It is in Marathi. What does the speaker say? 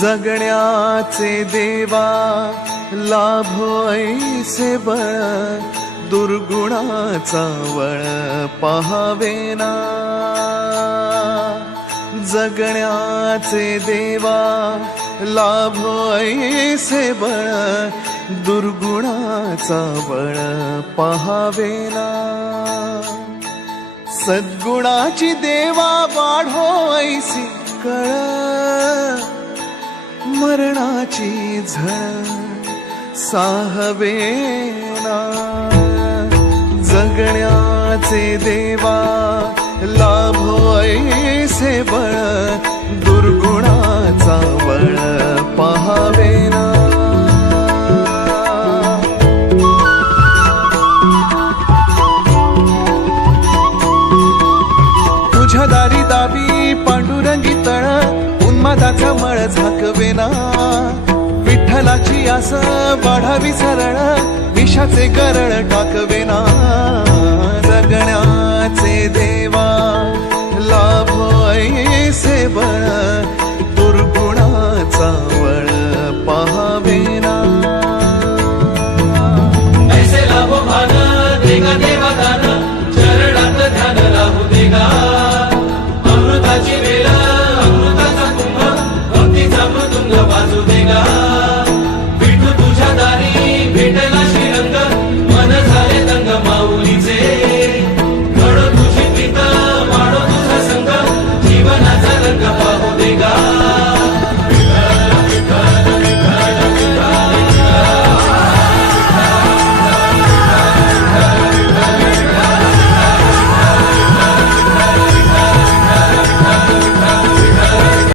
जगण्याचे देवा लाभो ऐसे बळ, दुर्गुणाचा वळ पहावेना। जगण्याचे देवा लाभो ऐसे बळ, दुर्गुणाचा बळ पहावेना। सद्गुणाची देवा वाढो ऐसी कळ, मरणाची झळ साहवेना। जगण्याचे देवा लाभो ऐसे बळ, दुर्गुणाचा बळ पहावेना। तुझ्या दारी दावी पांडुरंगी तळ, उन्मादाचा मळ झाकवेना। विठ्ठलाची आस वाढावी सरळ, विषाचे गरळ टाकवेना। जगण्याचे देवा लाभो ऐसे बळ,